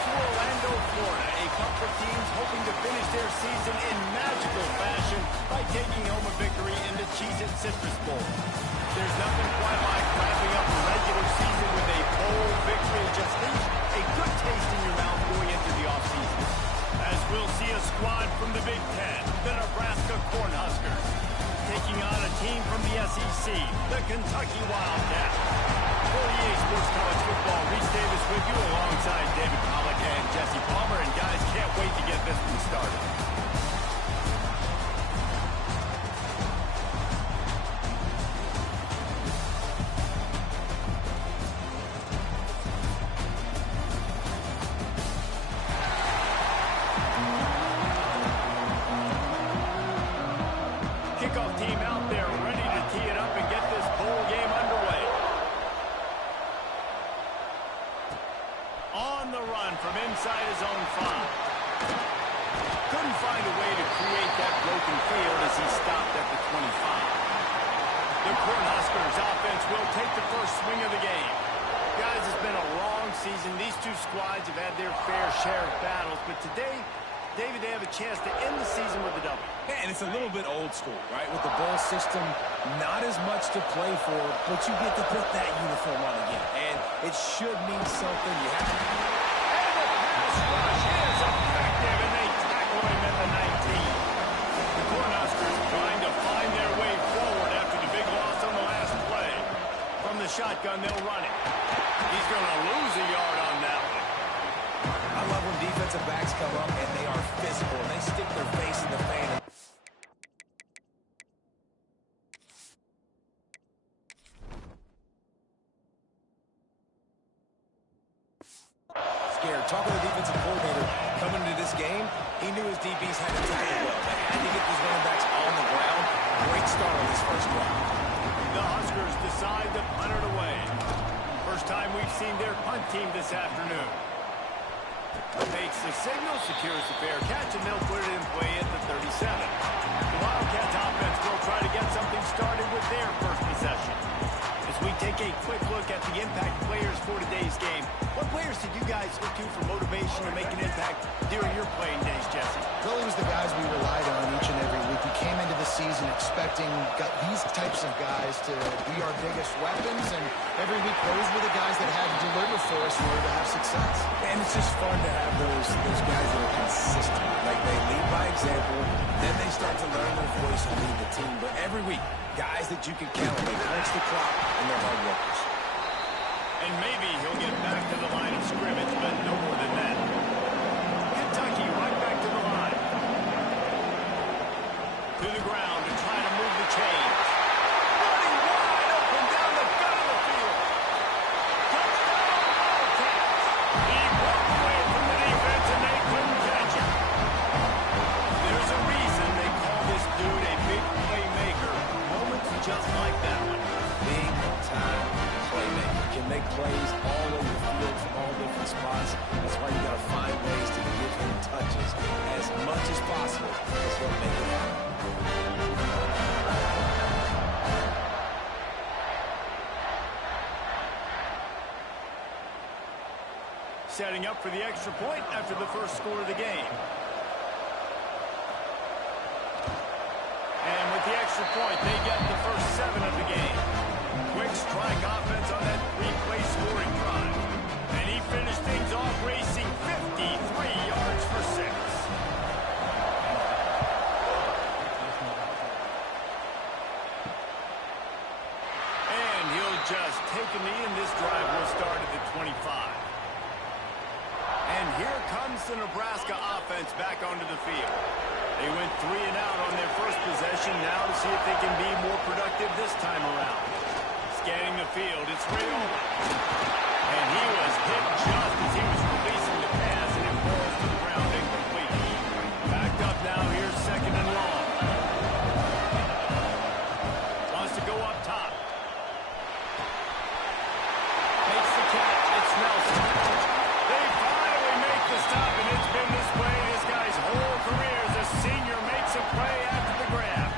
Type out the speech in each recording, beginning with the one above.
to Orlando, Florida. A couple of teams hoping to finish their season in magical fashion by taking home a victory in the CHEEZ Citrus Bowl. There's nothing quite like wrapping up the regular season with a bowl victory. It just leaves a good taste in your mouth going into the offseason. As we'll see a squad from the Big Ten, the Nebraska Cornhuskers, taking on a team from the SEC, the Kentucky Wildcats. For EA Sports College Football, Reese Davis with you alongside David Pollack and Jesse Palmer. And guys, can't wait to get this one started. Kickoff team out there ready to tee it up and get this bowl game underway. On the run from inside his own 5. Couldn't find a way to create that broken field as he stopped at the 25. The Cornhuskers offense will take the first swing of the game. Guys, it's been a long season. These two squads have had their fair share of battles, but today, David, they have a chance to end the season with a W. Yeah, and it's a little bit old school, right? With the bowl system, not as much to play for, but you get to put that uniform on again. And it should mean something. You have to... And the pass rush is effective, and they tackle him at the 19. The Cornhuskers trying to find their way forward after the big loss on the last play. From the shotgun, they'll run it. He's going to lose a yard on that one. I love when defensive backs come up and they are physical and they stick their face in the fan. Scared. Talking to the defensive coordinator coming into this game, he knew his DBs had to tackle well. They had to get these running backs on the ground. Great start on this first drive. The Huskers decide to punt it away. First time we've seen their punt team this afternoon. Makes the signal, secures the fair catch, and they'll put it in play at the 37. The Wildcats offense will try to get something started with their first possession. As we take a quick look at the impact players for today's game, what players did you guys look to for motivation to make an impact during your playing days, Jesse? Really was the guys we relied on each and every week. We came into the season expecting these types of guys to be our biggest weapons, and every week those were the guys that had to deliver for us in order to have success. And it's just fun to have those guys that are consistent. Like, they lead by example, then they start to learn their voice and lead the team. But every week, guys that you can count on, they punch the clock, and they're hard workers. And maybe he'll get back to the line of scrimmage, but no more than that. Kentucky right back to the line. To the ground to try to move the chains. Running wide open down the gut of the field. Touchdown, Wildcats. He broke away from the defense and they couldn't catch him. There's a reason they call this dude a big playmaker. Moments just like that one. Big time playmaker. Can make plays all over the field from all different spots. That's why you got to find ways to give him touches as much as possible as he'll make it happen. Setting up for the extra point after the first score of the game. And with the extra point, they get the first 7 of the game. Quick strike offense on that 3-play scoring drive. And he finished things off racing 53 yards for 6. And he'll just take a knee, and this drive will start at the 25. And here comes the Nebraska offense back onto the field. They went 3 and out on their first possession. Now to see if they can be more productive this time around. Scanning the field, it's Rayola. And he was hit just as he was releasing the pass, and it falls to the ground incomplete. Backed up now, here's 2nd and long. Wants to go up top. Makes the catch, it's Nelson. They finally make the stop, and it's been this way this guy's whole career as a senior makes a play after the grab.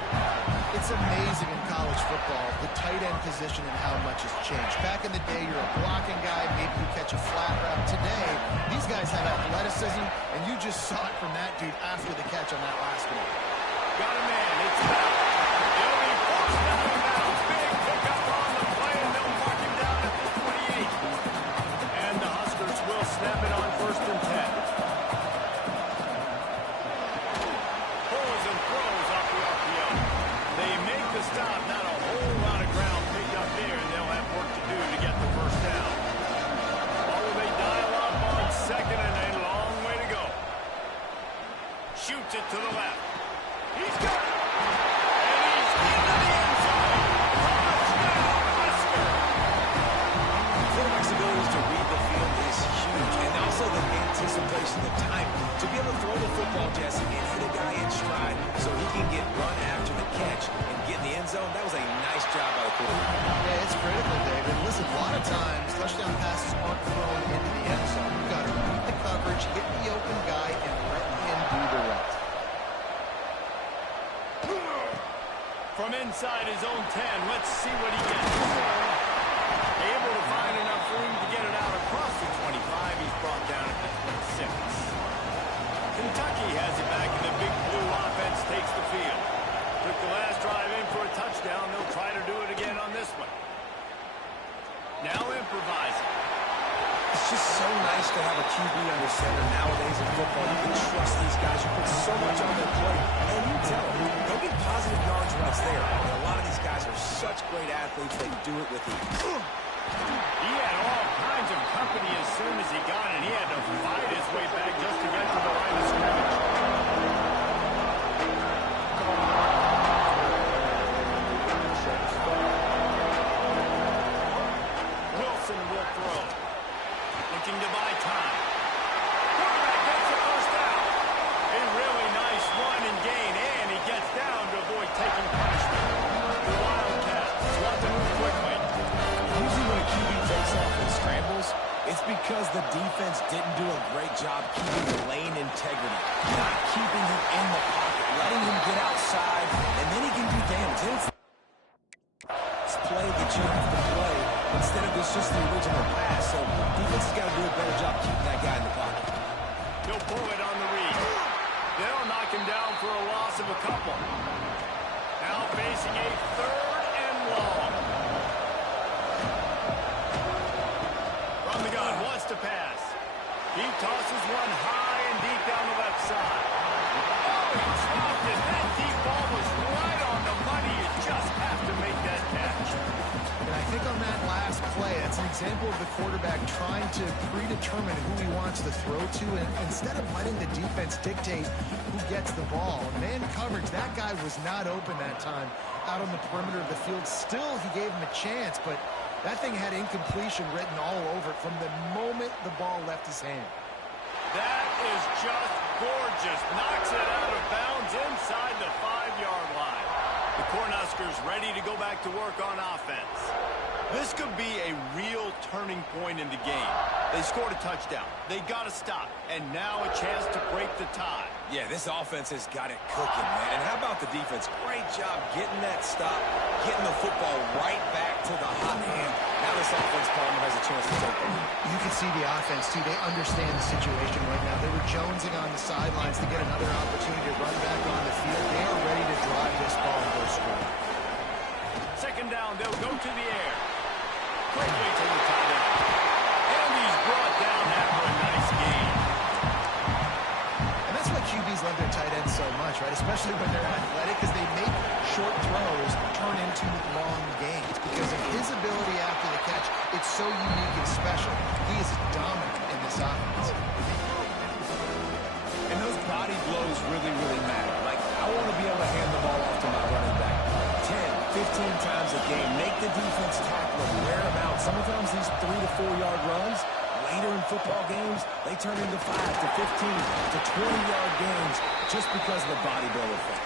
It's amazing in college football, the tight end position and how much has changed. Back in the day, you're a blocking guy, maybe you catch a flat route. Today, these guys have athleticism, and you just saw it from that dude after the catch on that last one. Got a man. It's foul. He'll be forced down in bounds. Big pickup on the play, and they'll mark him down at the 28. And the Huskers will snap it on 1st and 10. Pulls and throws off the RPO. They make the stop. Not a whole lot of ground picked up there, and they'll have work to do to get the first down. Oh, they dial up on 2nd and a long way to go. Shoots it to the left. He's got it. And he's into the end zone. Touchdown, Husker. Quarterback's ability to read the field is huge, and also the anticipation, the time to be able to throw the football, Jesse, and hit a guy in stride so he can get run after the catch and get in the end zone. That was a nice job by the quarterback. Yeah, it's critical, David. Listen, a lot of times, touchdown passes aren't thrown into the end zone. You've got to read the coverage, hit the open guy, and let him do the rest. From inside his own 10, let's see what he gets. Able to find enough room to get it out across the 25. He's brought down at the 26. Kentucky has it back, and the big blue offense takes the field. Took the last drive in for a touchdown. They'll try to do it again on this one. Now improvising. It's just so nice to have a QB under center nowadays in football. You can trust these guys. You put so much on their plate, and you tell them, go get positive yards when it's there. And a lot of these guys are such great athletes, they do it with ease. He had all kinds of company as soon as he got it. He had to fight his way back just to get to the line of scrimmage. Wilson will throw. Looking to buy time. Quarterback gets the first down. A really nice run and gain, and he gets down to avoid taking punishment. The Wildcats want to move quickly. Usually when a QB takes off and scrambles, it's because the defense didn't do a great job keeping the lane integrity, not keeping him in the pocket, letting him get outside, and then he can do damage. It's play that you have to play instead of just the original pass. So defense has got to do a better job keeping that guy in the pocket. He'll pull it on the read. They'll knock him down for a loss of a couple. Now facing a 3rd and long. From the gun, wants to pass. He tosses one high and deep down the left side. Oh, he dropped it. That deep ball was right on the money. You just have to make that catch. And I think on that last play, that's an example of the quarterback trying to predetermine who he wants to throw to, and instead of letting the defense dictate who gets the ball. Man coverage, that guy was not open that time out on the perimeter of the field. Still, he gave him a chance, but that thing had incompletion written all over it from the moment the ball left his hand. That is just gorgeous. Knocks it out of bounds inside the 5-yard line. The Cornhuskers ready to go back to work on offense. This could be a real turning point in the game. They scored a touchdown. They got to stop. And now a chance to break the tie. Yeah, this offense has got it cooking, man. And how about the defense? Great job getting that stop, getting the football right back to the hot hand. Now this offense, Palmer, has a chance to take the lead. You can see the offense, too. They understand the situation right now. They were jonesing on the sidelines to get another opportunity to run back on the field. They are ready to drive this ball and go score. 2nd down, they'll go to the air. Quickly to the tight end. And he's brought down after a nice gain. And that's why QBs love their tight ends so much, right? Especially when they're athletic, because they make short throws turn into long gains. Because of his ability after the catch, it's so unique and special. He is dominant in this offense. And those body blows really, really matter. Like, I want to be able to hand the ball off to my running back 10, 15 times a game. Make the defense tackle him, wear him out. Sometimes these 3 to 4 yard runs, later in football games, they turn into 5 to 15 to 20-yard games just because of the body blow effect.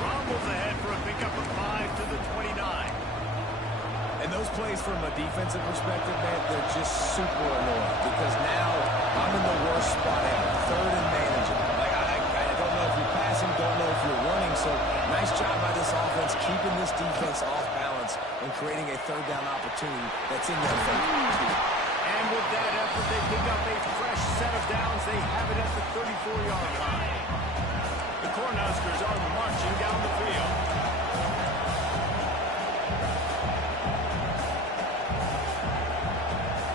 Rumbles ahead for a pickup of 5 to the 29. And those plays from a defensive perspective, man, they're just super annoying because now I'm in the worst spot ever. 3rd and manageable. Like, I don't know if you're passing, don't know if you're running, so now Nice job by this offense, keeping this defense off balance and creating a third down opportunity that's in their favor. And with that effort, they pick up a fresh set of downs. They have it at the 34-yard line. The Cornhuskers are marching down the field.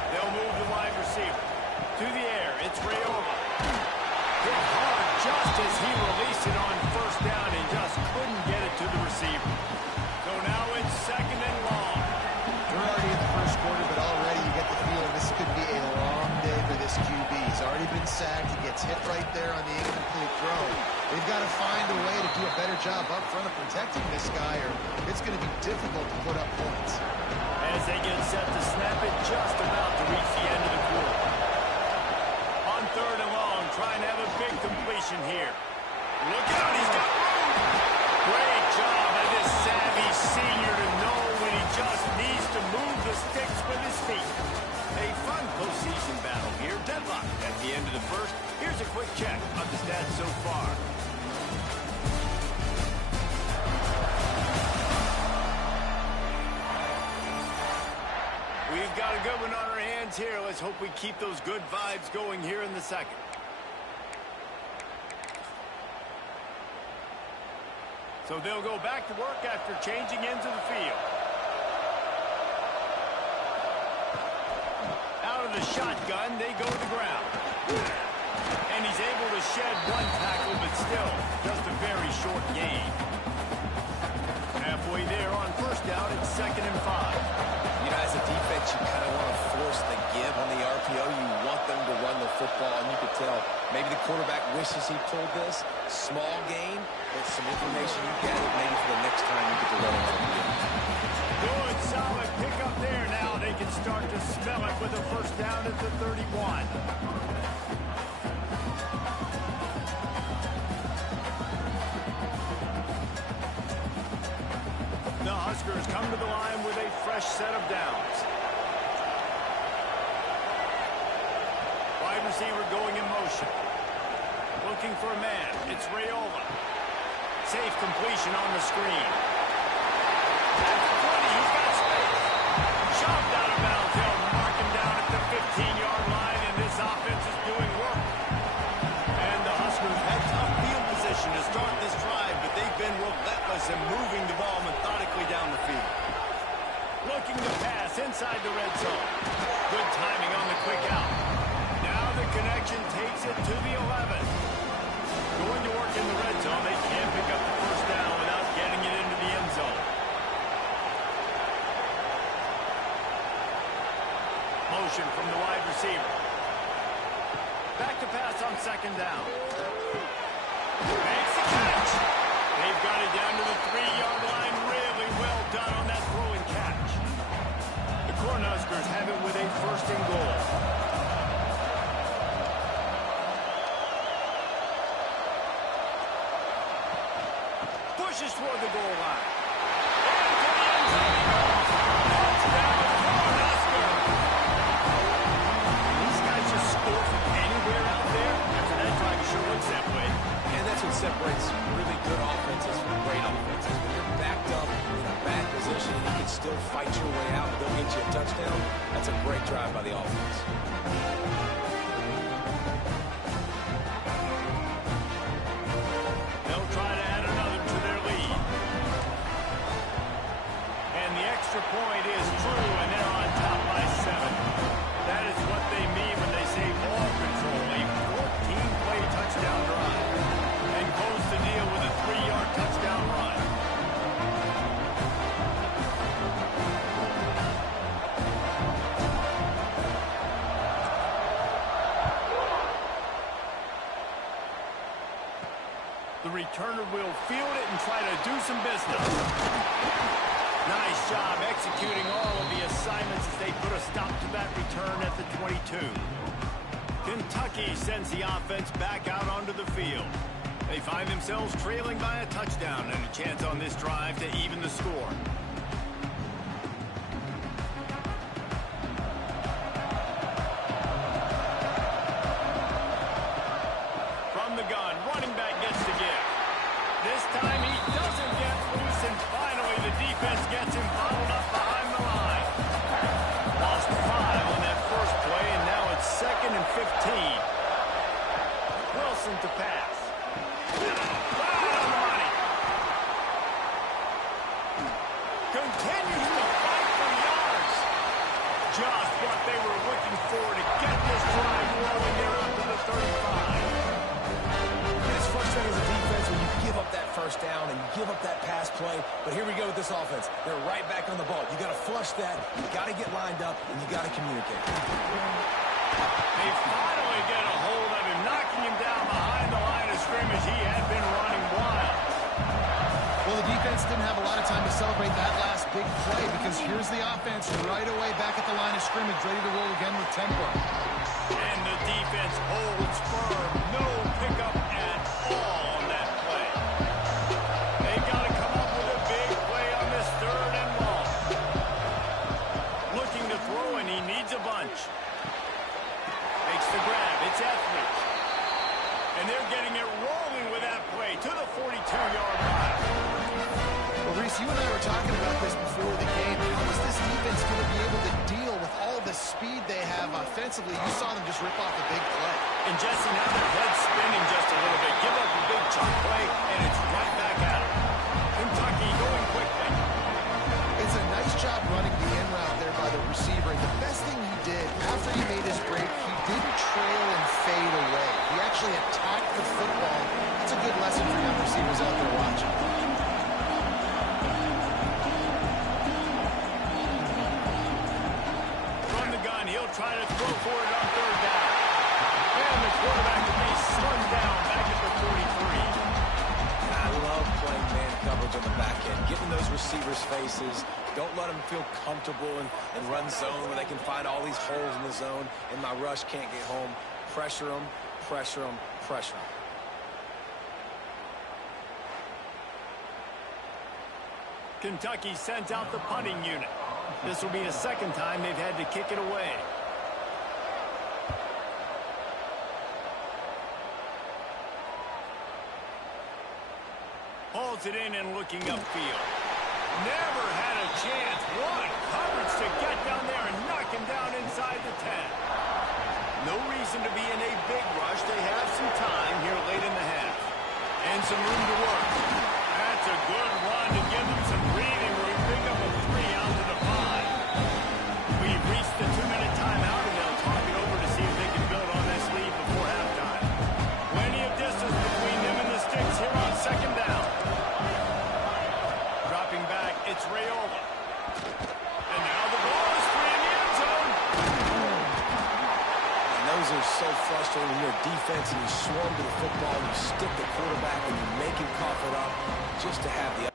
They'll move the wide receiver. To the air, it's Rayola. Hit hard just as he released it on first down and just couldn't get it to the receiver. So now it's second and long. We're already in the first quarter, but already you get the feeling this could be a long day for this QB. He's already been sacked. He gets hit right there on the incomplete throw. They've got to find a way to do a better job up front of protecting this guy, or it's going to be difficult to put up points. As they get set to snap it, just about to reach the end of the quarter. On third and long, trying to have a big completion here. Look out, he's got room. Great job by this savvy senior to know when he just needs to move the sticks with his feet. A fun postseason battle here. Deadlock at the end of the first. Here's a quick check on the stats so far. We've got a good one on our hands here. Let's hope we keep those good vibes going here in the second. So they'll go back to work after changing into the field. Out of the shotgun, they go to the ground. And he's able to shed one tackle, but still just a very short gain. Halfway there on first down, it's 2nd and 5. You know, as a defense, you kind of want to force the give on the RPO. You want them to run the football, and you could tell maybe the quarterback wishes he pulled this. Small gain, but some information you gather maybe for the next time you get to run it from the Good, solid pickup there. Now they can start to smell it with a first down at the 31. The Huskers come to the line with a fresh set of downs. Wide receiver going in motion. Looking for a man. It's Rayola. Safe completion on the screen. At the 20, he's got space. Shoved out of bounds. They'll mark him down at the 15-yard line, and this offense is doing work. And the Huskers had tough field position to start this drive, but they've been relentless in moving the ball methodically down the field. Looking to pass inside the red zone. Good timing on the quick out. Now the connection takes it to the 11. Going to work in the red zone. They can't pick up the first down without getting it into the end zone. Motion from the wide receiver. Back to pass on 2nd down. Makes the catch. They've got it down to the 3-yard line. Really well done on that throw and catch. The Cornhuskers have it with a 1st and goal. Pushes toward the goal line. Into the end zone he goes. Touchdown, Cornhuskers. These guys just score from anywhere out there. After that drive, it sure looks that way. And that's what separates really good offenses from great offenses. When you're backed up in a bad position and you can still fight your way out and go get you a touchdown, that's a great drive by the offense. They'll try to add another to their lead. And the extra point is true, and they're on top by 7. That is what they mean when they say ball control, a 14-play touchdown drive. And close the deal with a 3-yard touchdown run. The returner will field it and try to do some business. Nice job executing all of the assignments as they put a stop to that return at the 22. Kentucky sends the offense back out onto the field. They find themselves trailing by a touchdown and a chance on this drive to even the score. From the gun, running back gets the give. This time he doesn't get Continues to fight for yards. Just what they were looking for to get this drive rolling there up to the 35. It's frustrating as a defense when you give up that first down and you give up that pass play. But here we go with this offense. They're right back on the ball. You got to flush that. You got to get lined up, and you got to communicate. They finally get a hold of him, knocking him down behind the line of scrimmage. He had been running wild. Well, the defense didn't have a lot of time to celebrate that last big play because here's the offense right away back at the line of scrimmage, ready to roll again with tempo. And the defense holds firm. No pickup at all on that play. They got to come up with a big play on this 3rd and long. Looking to throw, and he needs a bunch. Makes the grab. It's Etheridge. And they're getting it rolling with that play to the 42-yard line. Well, Reese, you and I were talking about this before the game. How is this defense going to be able to deal with all the speed they have offensively? You saw them just rip off a big play. And Jesse, now their head's spinning just a little bit. Give up a big chunk play, and it's right back at him. Kentucky going quickly. It's a nice job running the in route there by the receiver. And the best thing he did after he made his break, he didn't trail and fade away. He actually attacked the football. That's a good lesson for young receivers out there watching. From the gun, he'll try to throw for it on 3rd down. And the quarterback will be slung down back at the 43. I love playing man coverage on the back end, getting those receivers' faces. Don't let them feel comfortable and run zone where they can find all these holes in the zone, and my rush can't get home. Pressure them, pressure them, pressure them. Kentucky sent out the punting unit. This will be the 2nd time they've had to kick it away. Holds it in and looking upfield. Never had a chance. One coverage to get down there and knock him down inside the 10. No reason to be in a big rush. They have some time here late in the half. And some room to work. That's a good run to give them some breathing room. Pick up a 3 out to the 5. We've reached the 2-minute timeout, and they'll talk it over to see if they can build on this lead before halftime. Plenty of distance between them and the sticks here on 2nd down. Dropping back, it's Raiola. And now the ball is free in the end zone. And those are so frustrating when you're a defense and you swarm to the football, you stick the quarterback, and you make him cough it up just to have the...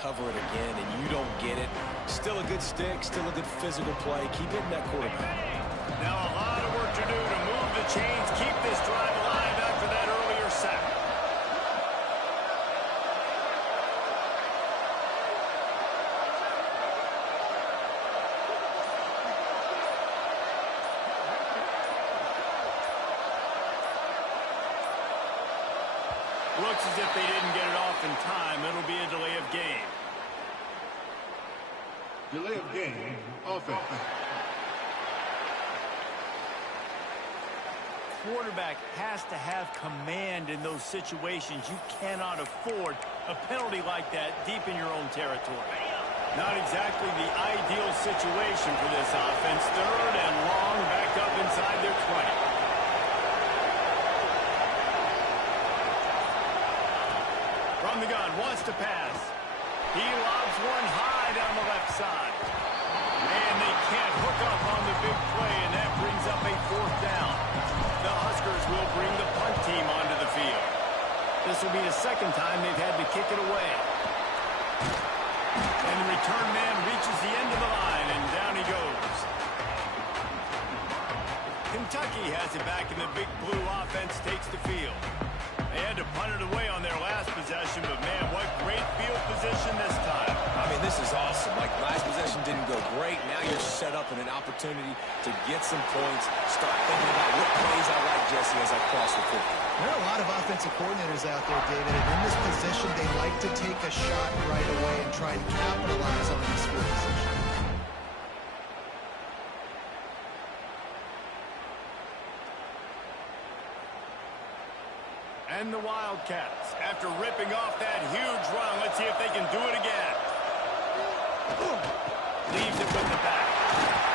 Cover it again, and you don't get it. Still a good stick, still a good physical play. Keep hitting that quarterback. Now a lot of work to do to move the chains, keep this drive alive after that earlier sack. Looks as if they didn't get it off in time. It'll be a delay of game. Delay of game, offense. Quarterback has to have command in those situations. You cannot afford a penalty like that deep in your own territory. Not exactly the ideal situation for this offense. Third and long, back up inside their 20. From the gun, wants to pass. He lobs one high down the left side. Man, they can't hook up on the big play, and that brings up a fourth down. The Huskers will bring the punt team onto the field. This will be the second time they've had to kick it away. And the return man reaches the end of the line, and down he goes. Kentucky has it back, and the big blue offense takes the field. They had to punt it away on their last possession, but man, what great field position this time. I mean, this is awesome. Like, last possession didn't go great. Now you're set up in an opportunity to get some points. Start thinking about what plays I like, Jesse, as I cross the 50. There are a lot of offensive coordinators out there, David, and in this position, they like to take a shot right away and try and capitalize on this field position. And the Wildcats, after ripping off that huge run, let's see if they can do it again. Leaves it with the back.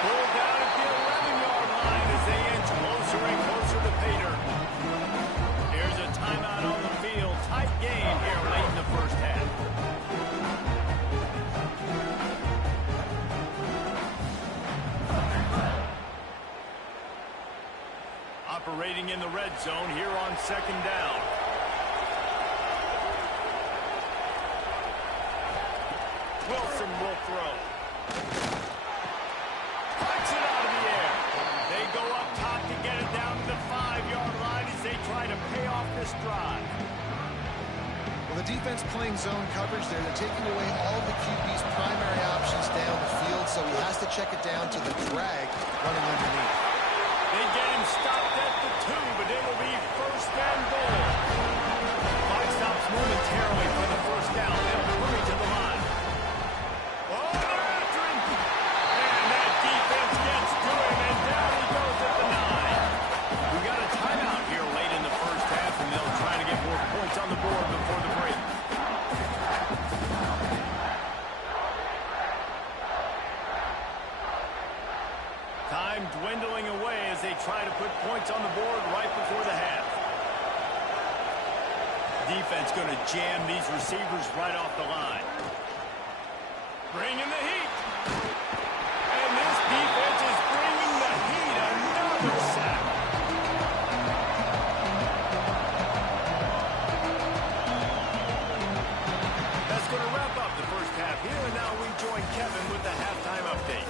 Pulled down at the 11-yard line as they inch closer and closer to pay dirt. Here's a timeout on the field. Tight game here late in the first half. Operating in the red zone here on second down. Wilson will throw. Flicks it out of the air. They go up top to get it down to the 5-yard line as they try to pay off this drive. Well, the defense playing zone coverage there. They're taking away all the QB's primary options down the field, so he has to check it down to the drag running underneath. They get him stopped at the 2, but it will be first and goal. Clock stops momentarily for the first down. They'll hurry to the line. Oh, they're after him. And that defense gets to him, and down he goes at the 9. We got a timeout here late in the first half, and they'll try to get more points on the board before the break. Time dwindling away as they try to put points on the board right before the half. Defense going to jam these receivers right off the line. Bringing the heat. And this defense is bringing the heat. Another sack. That's going to wrap up the first half here, and now we join Kevin with the halftime update.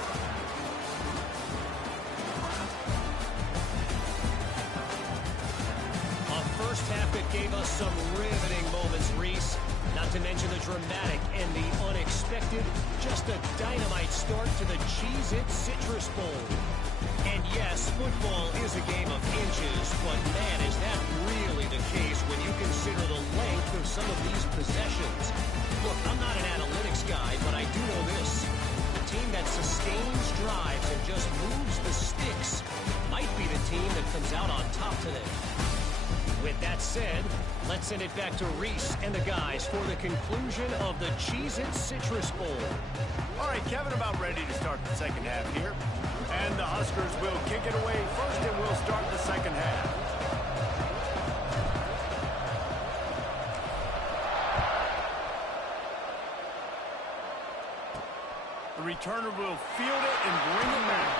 First half that gave us some riveting moments, Reese. Not to mention the dramatic and the unexpected. Just a dynamite start to the CHEEZ Citrus Bowl. And yes, football is a game of inches, but man, is that really the case when you consider the length of some of these possessions. Look, I'm not an analytics guy, but I do know this. The team that sustains drives and just moves the sticks might be the team that comes out on top today. With that said, let's send it back to Reese and the guys for the conclusion of the CHEEZ Citrus Bowl. All right, Kevin, about ready to start the second half here. And the Huskers will kick it away first, and we'll start the second half. The returner will field it and bring it back.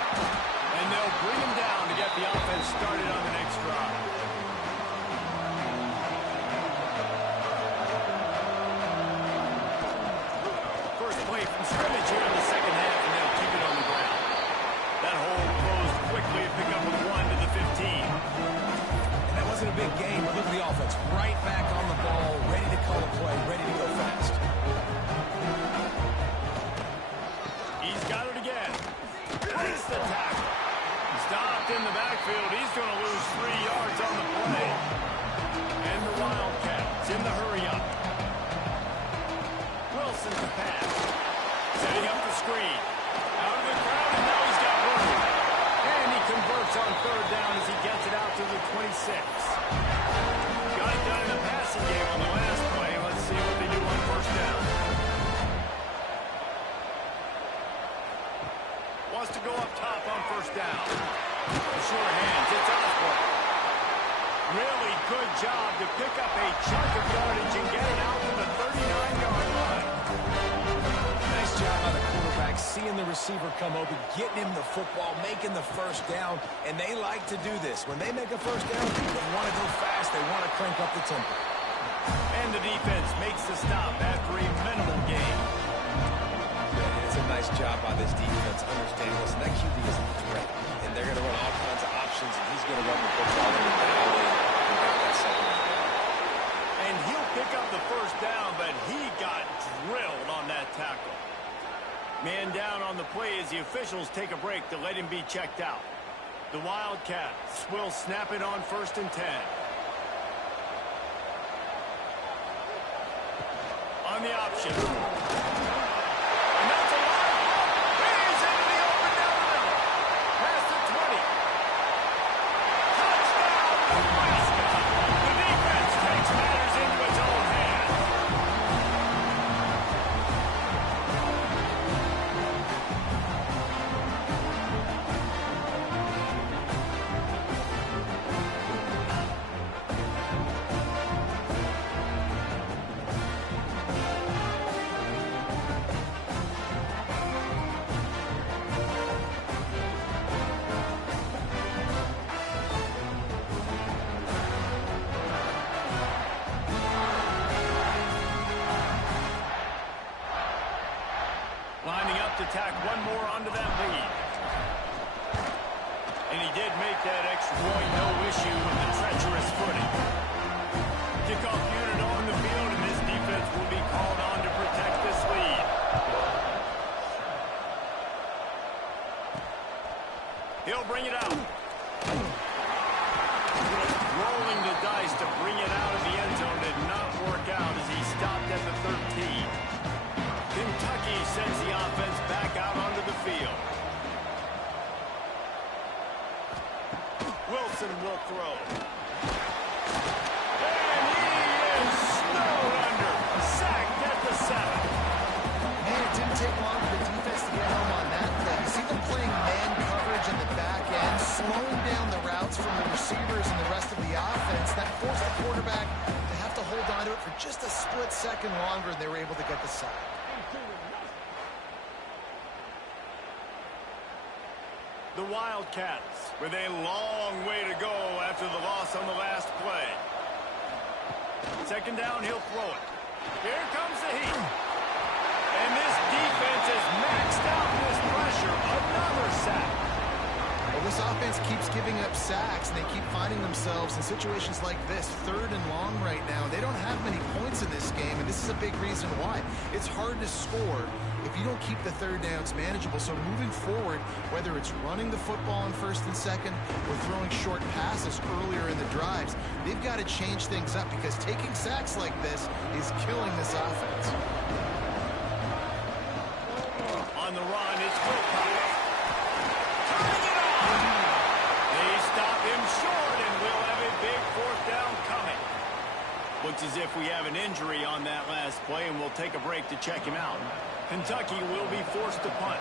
And they'll bring him down to get the offense started on the next drive. From scrimmage here in the second half, and they'll keep it on the ground. That hole closed quickly to pick up with 1 to the 15. And that wasn't a big game, but look at the offense. Right back on the ball, ready to call a play, ready to go fast. He's got it again. Breaks the tackle. Stopped in the backfield. He's going to lose 3 yards on the play. And the Wildcats in the hurry-up. Wilson to pass. Setting up the screen. Out of the crowd, and now he's got room. And he converts on third down as he gets it out to the 26. Got it done in the passing game on the last play. Let's see what they do on first down. wants to go up top on first down. Sure hands. It's Osborne. Really good job to pick up a chunk of yardage and get it out to the 39-yard line. Nice job by the quarterback, seeing the receiver come open, getting him the football, making the first down, and they like to do this. When they make a first down, they want to go fast, they want to crank up the tempo. And the defense makes the stop after a minimal gain. It's a nice job by this defense, understanding this. That QB is a threat, and they're going to run all kinds of options, and he's going to run the football in the alley and get that second down. And he'll pick up the first down, but he got drilled on that tackle. Man down on the play as the officials take a break to let him be checked out. The Wildcats will snap it on 1st and 10. On the option. And that's a lot. He's into the open down the middle. Past the 20. Touchdown, Nebraska. The defense takes matters into its own hands. Lining up to tack one more onto that lead. And he did make that extra point, no issue with the treacherous footing. Kickoff unit on the field, and this defense will be called on to protect this lead. He'll bring it out. Rolling the dice to bring it out of the end zone did not work out as he stopped at the 13. Kentucky sends the offense back out onto the field. Wilson will throw. And he is snowed under. Sacked at the 7. Man, it didn't take long for the defense to get home on that play. You see them playing man coverage in the back end, slowing down the routes from the receivers and the rest of the offense. That forced the quarterback to have to hold on to it for just a split second longer, and they were able to get the sack. The Wildcats with a long way to go after the loss on the last play. Second down, he'll throw it. Here comes the heat. And this defense is maxed out in this pressure. Another sack. Well, this offense keeps giving up sacks, and they keep finding themselves in situations like this, 3rd and long right now. They don't have many points in this game, and this is a big reason why. It's hard to score if you don't keep the 3rd downs manageable. So moving forward, whether it's running the football on 1st and 2nd or throwing short passes earlier in the drives, they've got to change things up because taking sacks like this is killing this offense. On the run, it's Wilcox. Turning it on. They stop him short, and we'll have a big 4th down coming. Looks as if we have an injury on that last play, and we'll take a break to check him out. Kentucky will be forced to punt.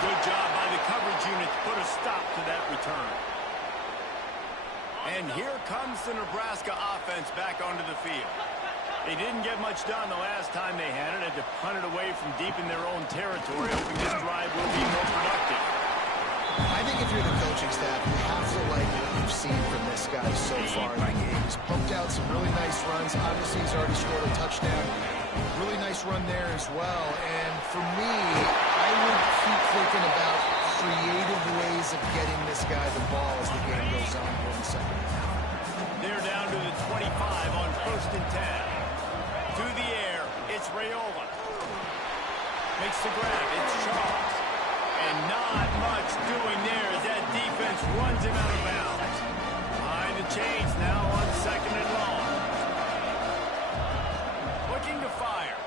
Good job by the coverage unit to put a stop to that return. And here comes the Nebraska offense back onto the field. They didn't get much done the last time they had it. Had to punt it away from deep in their own territory, hoping this drive will be more productive. I think if you're the coaching staff, you have to like what you've seen from this guy so far in the game. He's pumped out some really nice runs. Obviously, he's already scored a touchdown. Really nice run there as well. And for me, I would keep thinking about creative ways of getting this guy the ball as the game goes on here in the second half. They're down to the 25 on 1st and 10. To the air, it's Raiola. Makes the grab, it's Charles. And not much doing there as that defense runs him out of bounds. Behind the chains now on 2nd and long. Looking to fire.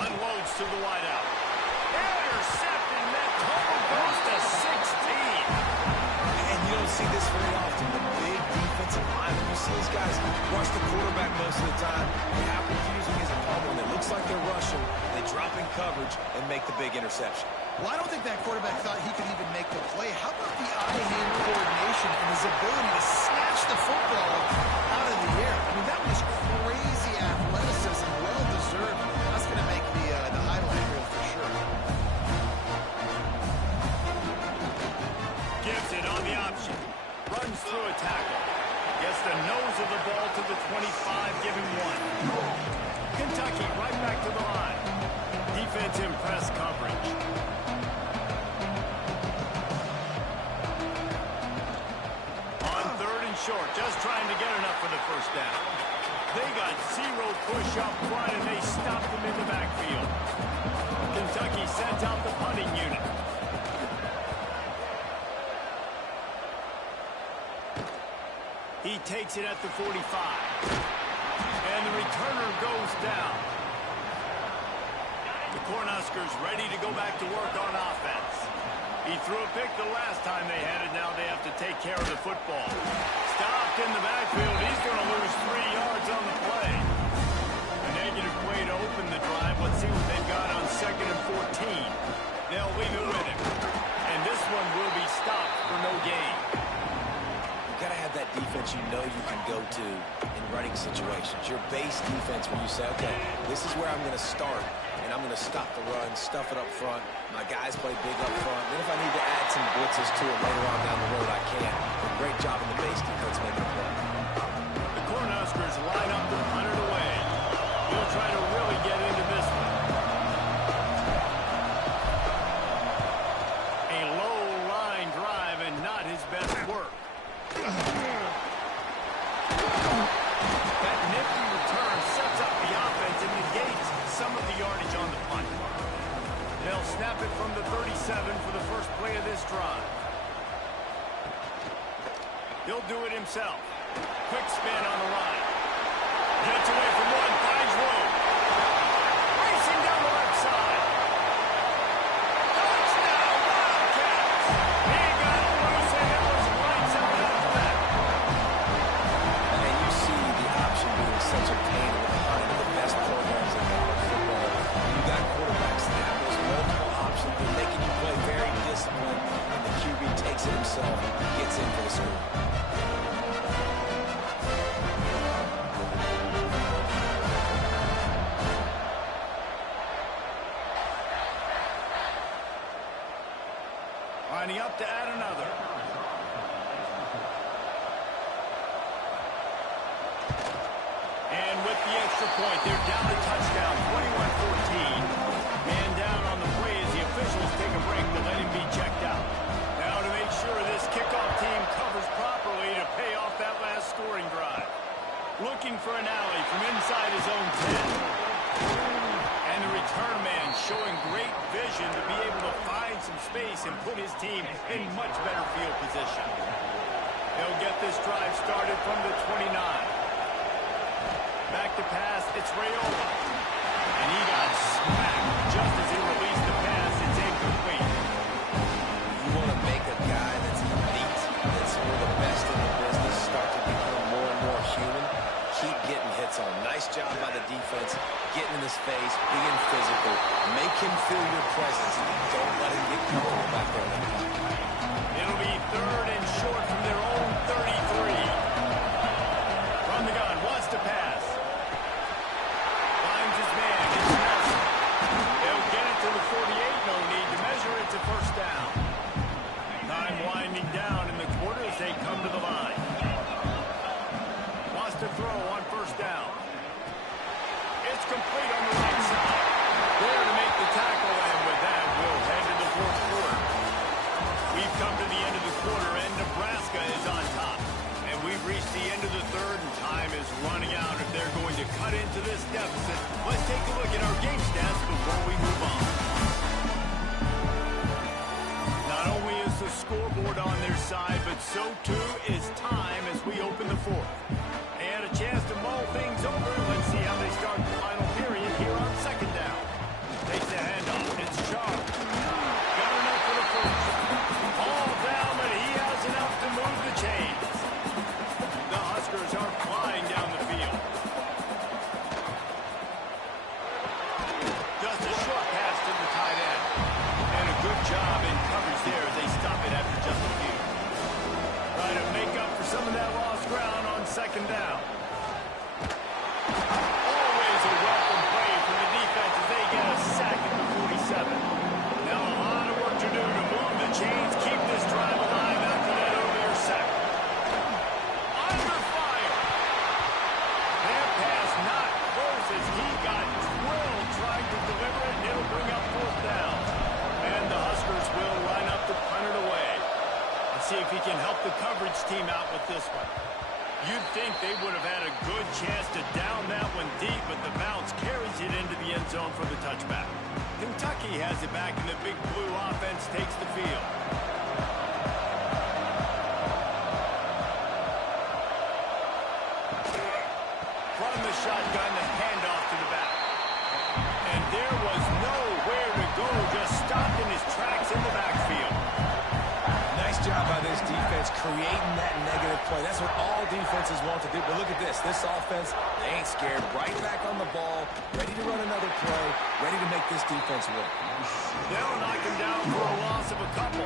Unloads to the wideout. Intercepted, and that total goes to 16. And you don't see this very often. The big defensive linemen, you see these guys Rush the quarterback most of the time. They have confusing his opponent when it looks like they're rushing. They drop in coverage and make the big interception. Well, I don't think that quarterback thought he could even make the play. How about the eye-hand coordination and his ability to snatch the football out of the air? I mean, that was crazy athleticism, well-deserved. That's going to make the highlight reel for sure. Gives it on the option. Runs through a tackle. Gets the nose of the ball to the 25, giving one. Kentucky right back to the line. Defense in press coverage. On 3rd and short, just trying to get enough for the first down. They got zero push up front, and they stopped them in the backfield. Kentucky sent out the punting unit. He takes it at the 45. And the returner goes down. The Cornhuskers ready to go back to work on offense. He threw a pick the last time they had it. Now they have to take care of the football. Stopped in the backfield. He's going to lose 3 yards on the play. A negative play to open the drive. Let's see what they've got on 2nd and 14. They'll leave it with him. And this one will be stopped for no gain. Got to have that defense you know you can go to in running situations. Your base defense where you say, okay, this is where I'm going to start, and I'm going to stop the run, stuff it up front. My guys play big up front. Then if I need to add some blitzes to it later on down the road, I can. But great job in the base defense making a play. The Cornhuskers line up to punt it away. He'll try to really get into this one. A low line drive and not his best work. That nifty return sets up the offense and negates some of the yardage on the punt. They'll snap it from the 37 for the first play of this drive. He'll do it himself. Quick spin on the line. Gets away from one, finds room. Racing down the left side. Touchdown, Wildcats! He got loose and it was lights out after that. And you see the option being such a pain in the behind of the best programs in college football. You got quarterbacks that have those multiple options. They're making you play very disciplined, and the QB takes it himself, gets in for the score. Lining up to add another. And with the extra point, they're down to touchdown, 21-14. Man down on the play as the officials take a break to let him be checked out. Now to make sure this kickoff team covers properly to pay off that last scoring drive. Looking for an alley from inside his own 10. And the return man showing great vision to be able to find some space and put his team in much better field position. He'll get this drive started from the 29. Back to pass, it's Rayola. And he got smacked just as he released the pass. It's incomplete. You want to make a guy that's elite, that's one of the best in the business, start to become more and more human. Keep getting hits on. Nice job by the defense, getting in his face, being physical. Make him feel your presence. Don't let him get comfortable back there. It'll be 3rd and short from their own 33. From the gun, wants to pass. Finds his man, it's Nelson. They'll get it to the 48, no need to measure it to first down. Time winding down in the quarter as they come to the line. Wants to throw on first down. It's complete on the right side. There to make the tackle, and with that, we'll head to the 4th quarter. We've come to the end of the quarter, and Nebraska is on top. And we've reached the end of the 3rd, and time is running out if they're going to cut into this deficit. Let's take a look at our game stats before we move on. Not only is the scoreboard on their side, but so too is time as we open the 4th. They had a chance to mull things over. Let's see how they start the final period here on 2nd down. Takes the handoff. It's Sharp. Got enough for the first. All down, but he has enough to move the chains. The Huskers are flying down the down. Always a welcome play from the defense as they get a sack at the 47. Now a lot of work to do to move the chains, keep this drive alive after that earlier sack. Under fire. That pass not close as he got drilled trying to deliver it, and it'll bring up 4th down. And the Huskers will line up to punt it away. Let's see if he can help the coverage team out with this one. You'd think they would have had a good chance to down that one deep, but the bounce carries it into the end zone for the touchback. Kentucky has it back, and the big blue offense takes the field. From the shotgun, the handoff to the back. And there was nowhere to go, just stopped in his tracks in the backfield. Nice job by this defense creating that negative play. That's what all defenses want to do. But look at this. This offense, they ain't scared. Right back on the ball, ready to run another play, ready to make this defense work. They'll knock him down for a loss of a couple.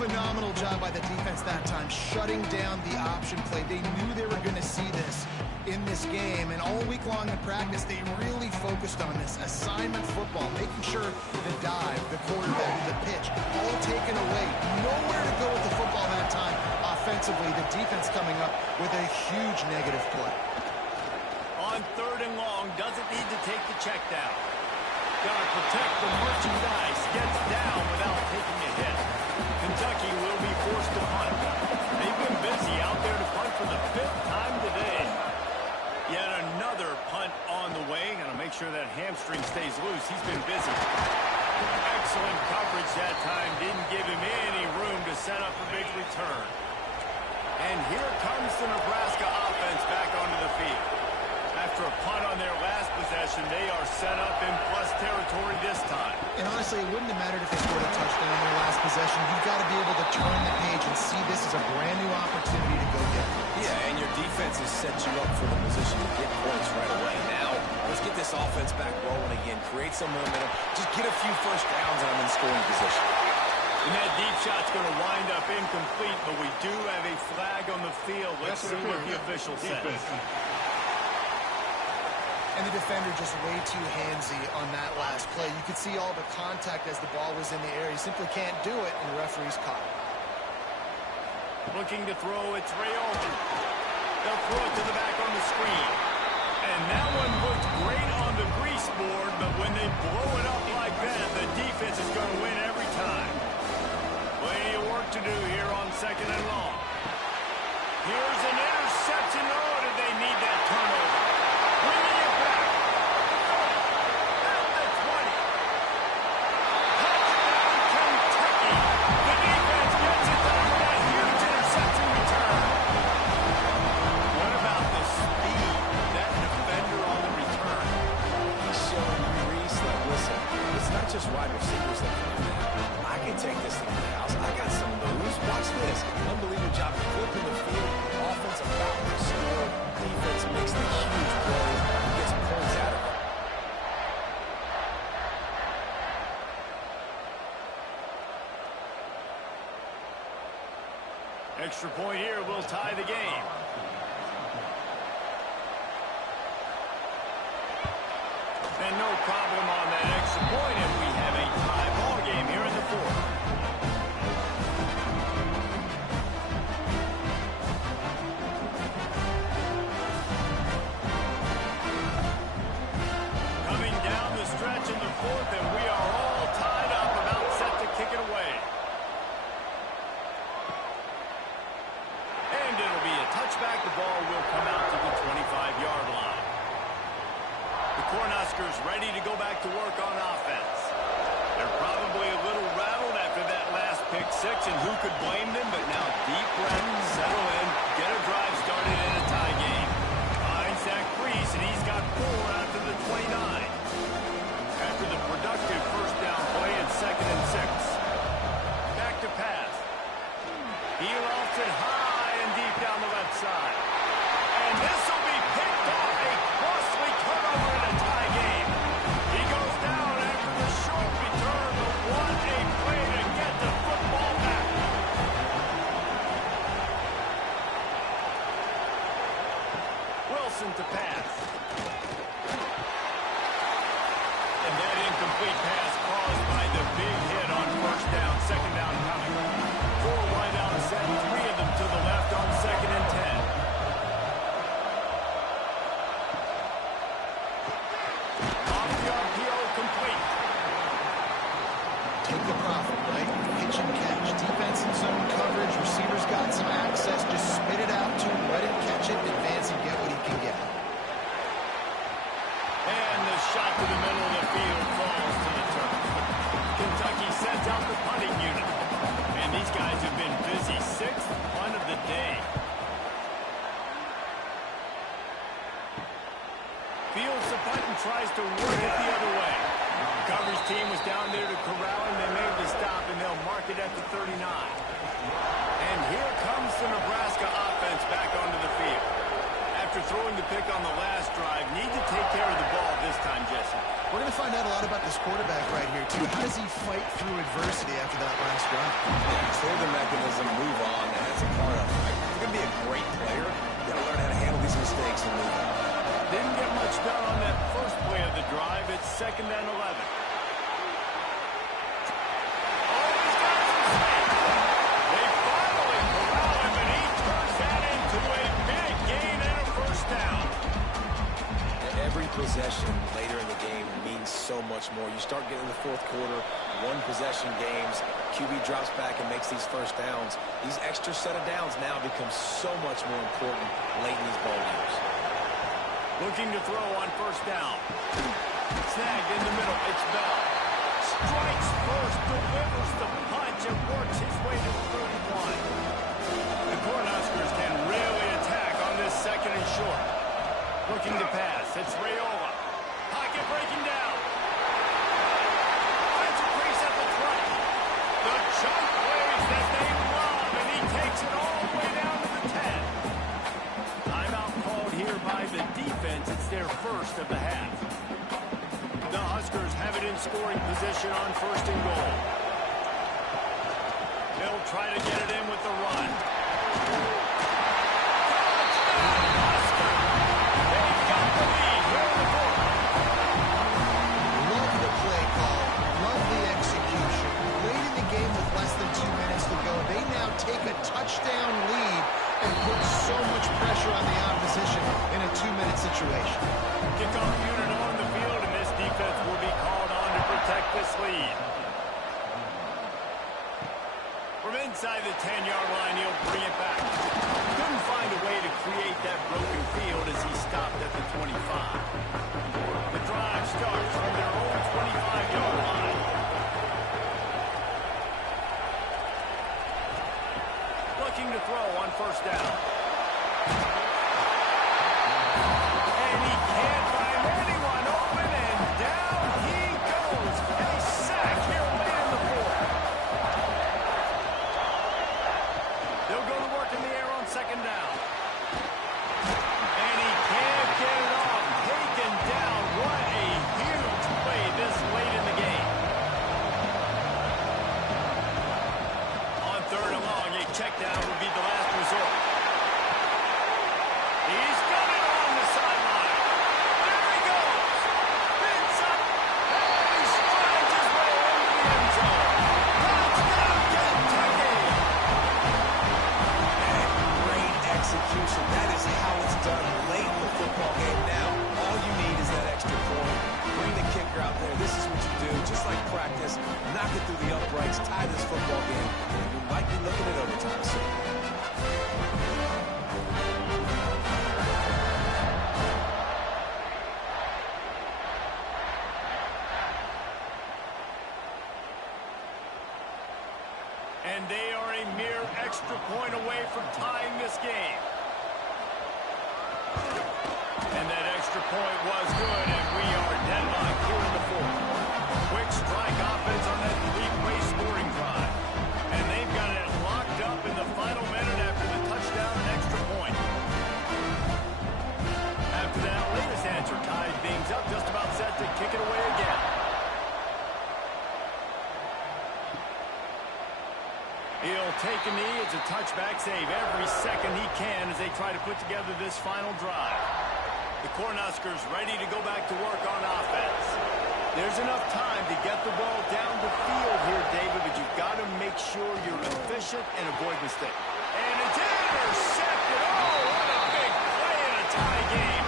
Phenomenal job by the defense that time, shutting down the option play. They knew they were going to see this in this game, and all week long in practice, they really focused on this assignment football, making sure the dive, the quarterback, the pitch, all taken away. Nowhere to go with the football that time. Offensively, the defense coming up with a huge negative play. On 3rd and long, doesn't need to take the check down. Gotta protect the merchandise, gets down without taking a hit. Kentucky will be forced to punt. They've been busy out there to punt for the 5th time today. Yet another punt on the way. Got to make sure that hamstring stays loose. He's been busy. Excellent coverage that time. Didn't give him any room to set up a big return. And here comes the Nebraska offense back onto the field. After a punt on their last possession, they are set up in plus territory this time. And honestly, it wouldn't have mattered if they scored a touchdown on their last possession. You've got to be able to turn the page and see this as a brand new opportunity to go get points. Yeah, and your defense has set you up for the position to get points right away. Now, let's get this offense back rolling again, create some momentum, just get a few first downs, and I'm in scoring position. And that deep shot's going to wind up incomplete, but we do have a flag on the field. Let's see what the official says. And the defender just way too handsy on that last play. You could see all the contact as the ball was in the air. He simply can't do it, and the referee's caught it. Looking to throw, it's Ray Alden. They'll throw it to the back on the screen. And that one looked great on the grease board, but when they blow it up like that, the defense is going to win every time. Plenty of work to do here on 2nd and long. Here's an interception. Oh, did they need that turnover? Bringing it back. At the 20. Touchdown, Kentucky. The defense gets it done with that huge interception return. What about the speed of that defender on the return? He's showing Reese that, listen, it's not just wide receivers that can do that. I can take this thing to the house. I got some moves. Watch this. Unbelievable job of flipping the field. Offense about to score. Defense makes the huge plays and gets points out of it. Extra point here will tie the game. And no problem on that extra point, and we have a tie ball game here in the 4th. Coming down the stretch in the 4th, and we are all tied up, about set to kick it away. And it'll be a touchback. The ball will come out to the 25-yard line. The Cornhuskers ready to go back to work on offense. They're probably a little rattled after that last pick six, and who could blame them? But now deep breath, settle in, get a drive started in a tie game. Finds that crease, and he's got 4 after the 29. After the productive first down play at 2nd and 6. Back to pass. He lofts it high and deep down the left side. And this will be picked off, a costly turnover in a tie game. He goes down after the short return, but what a play to get the football back. Wilson to pass. And that incomplete pass caused by the big hit on first down, second down coming. 4 wide out set, 3 of them to the left on 2nd and 10. Off the RPO, complete. Take the profit, right? Pitch and catch. Defense in zone coverage. Receivers got some access. Just spit it out to him. Let him catch it. Advance and get what he can get. And the shot to the middle of the field falls to the turf. Kentucky sends out the punting unit. And these guys have been busy. 6th punt of the day. Fields the punt and tries to work it the other way. The coverage team was down there to corral him. They made the stop, and they'll mark it at the 39. And here comes the Nebraska offense back onto the field. After throwing the pick on the last drive, need to take care of the ball this time, Jesse. We're going to find out a lot about this quarterback right here, too. How does he fight through adversity after that last drive? Clear the mechanism, move on, and that's a part of it. If you're going to be a great player, you got to learn how to handle these mistakes and move on. Didn't get much done on that first play of the drive. It's 2nd and 11. Oh, he's got some space. They finally corral him, and he turns that into a big gain and a first down. Every possession later in the game means so much more. You start getting in the 4th quarter, 1-possession games, QB drops back and makes these first downs. These extra set of downs now become so much more important late in these ball games. Looking to throw on first down. Snagged in the middle. It's Bell. Strikes first, delivers the punch, and works his way to the 31. The Cornhuskers can really attack on this 2nd and short. Looking to pass. It's Raiola. Pocket breaking down. Finds a crease at the 20. The chunk plays that they love, and he takes it all the way down to the 10. Timeout called here by the defense. It's their first of the half. The Huskers have it in scoring position on 1st and goal. They'll try to get it in with the run. Touchdown, Huskers! They've got the lead here in the 4th. Love the play call. Love the execution. Late in the game with less than 2 minutes to go, they now take a touchdown lead and put so much pressure on the opposition in a 2-minute situation. Kickoff unit on the field, and this defense will be called on to protect this lead. From inside the 10-yard line, he'll bring it back. Couldn't find a way to create that broken field as he stopped at the 25. The drive starts from their own 25-yard line. Looking to throw on first down. And he can't find anyone open, and down he goes. A sack here late in the 4th. They'll go to work in the air on 2nd down. And he can't get it off. Taken down. What a huge play this late in the game. On 3rd and long, a check down would be the last resort. He's got it on the sideline. There he goes. Spins up. And he strides his way into the end zone. Touchdown, Kentucky. And great execution. That is how it's done late in the football game. Now, all you need is that extra point. Bring the kicker out there. This is what you do. Just like practice, knock it through the uprights, tie this football game, and you might be looking at overtime soon. And they are a mere extra point away from tying this game. And that extra point was good, and we are deadlocked here in the 4th. Quick strike offense on that 3-play scoring drive. And they've got it locked up in the final minute after the touchdown and extra point. After that latest answer tied things up, just about set to kick it away again. He'll take a knee. It's a touchback save every second he can as they try to put together this final drive. The Cornhuskers ready to go back to work on offense. There's enough time to get the ball down the field here, David, but you've got to make sure you're efficient and avoid mistakes. And it's intercepted. Oh, what a big play in a tie game.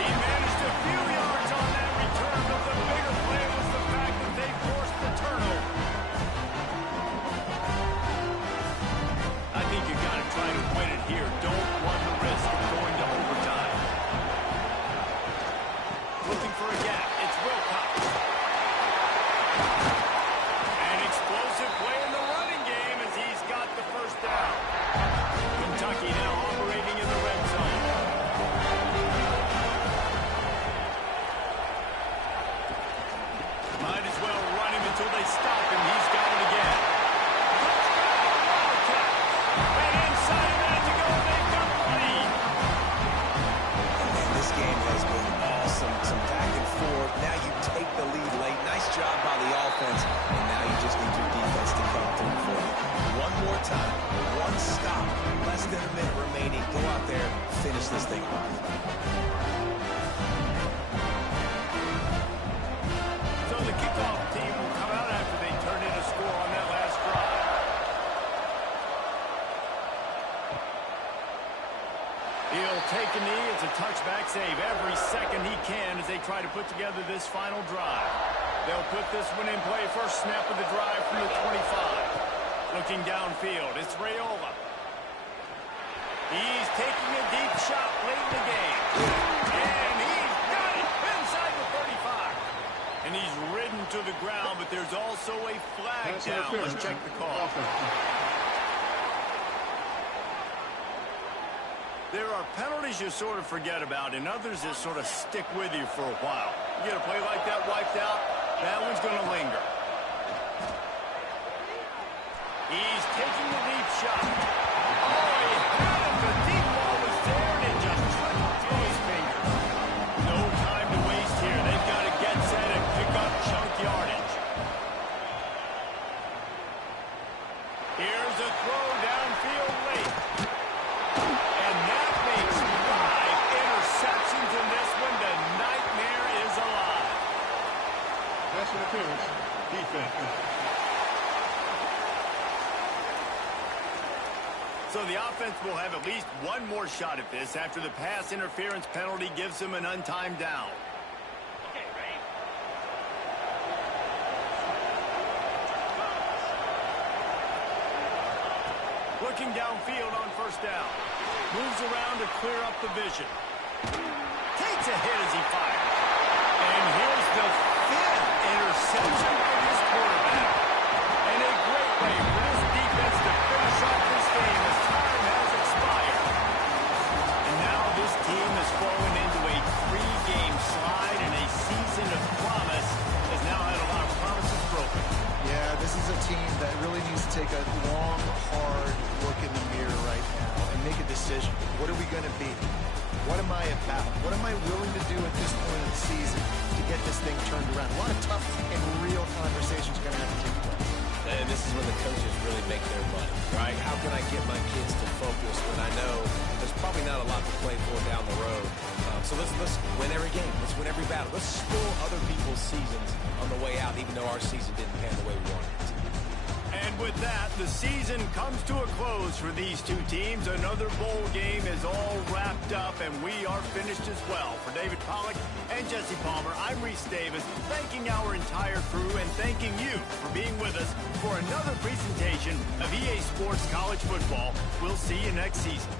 He managed a few yards on that return, but the bigger play was the fact that they forced the turnover. I think you've got to try to win it here. Don't run the risk of going to overtime. Looking for a gap. It's Wilcox. An explosive play in the running game as he's got the first down. Kentucky now operating in the red zone. Might as well run him until they stop him. He's got it again. And inside a minute to go, they've got the lead. And this game has been awesome. Some back and forth. Now you take the lead late. Nice job by the offense. And now you just need your defense to come through for you. One more time. One stop. Less than a minute remaining. Go out there. Finish this thing off. So the kickoff team will come out after they turn in a score on that last drive. He'll take a knee. It's a touchback save every second he can as they try to put together this final drive. They'll put this one in play. First snap of the drive from the 25. Looking downfield, it's Raiola. He's taking a deep shot late in the game. And he's got it inside the 35. And he's ridden to the ground, but there's also a flag down. Let's check the call. There are penalties you sort of forget about, and others that sort of stick with you for a while. You get a play like that wiped out, that one's going to linger. He's taking the deep shot. Oh, he had it. The deep ball was there, and it just tripped through his fingers. No time to waste here. They've got to get set and pick up chunk yardage. Here's a throw downfield late. And that makes 5 interceptions in this one. The nightmare is alive. Pass interference. Defense. So the offense will have at least one more shot at this after the pass interference penalty gives them an untimed down. Okay, ready? Looking downfield on first down. Moves around to clear up the vision. Takes a hit as he fires. And here's the 5th interception by this quarterback. And a great way for this defense to finish off this game as time has expired. And now this team has fallen into a 3-game slide, and a season of promise has now had a lot of promises broken. Yeah, this is a team that really needs to take a long, hard look in the mirror right now and make a decision. What are we going to be? What am I about? What am I willing to do at this point of the season to get this thing turned around? A lot of tough and real conversations going to have to take place. And this is when the coaches really make their money, right? How can I get my kids to focus when I know there's probably not a lot to play for down the road? So let's win every game. Let's win every battle. Let's spoil other people's seasons on the way out, even though our season didn't pan the way we wanted it to. And with that, the season comes to a close for these two teams. Another bowl game is all wrapped up, and we are finished as well. For David Pollack and Jesse Palmer, I'm Reese Davis, thanking our entire crew and thanking you for being with us for another presentation of EA Sports College Football. We'll see you next season.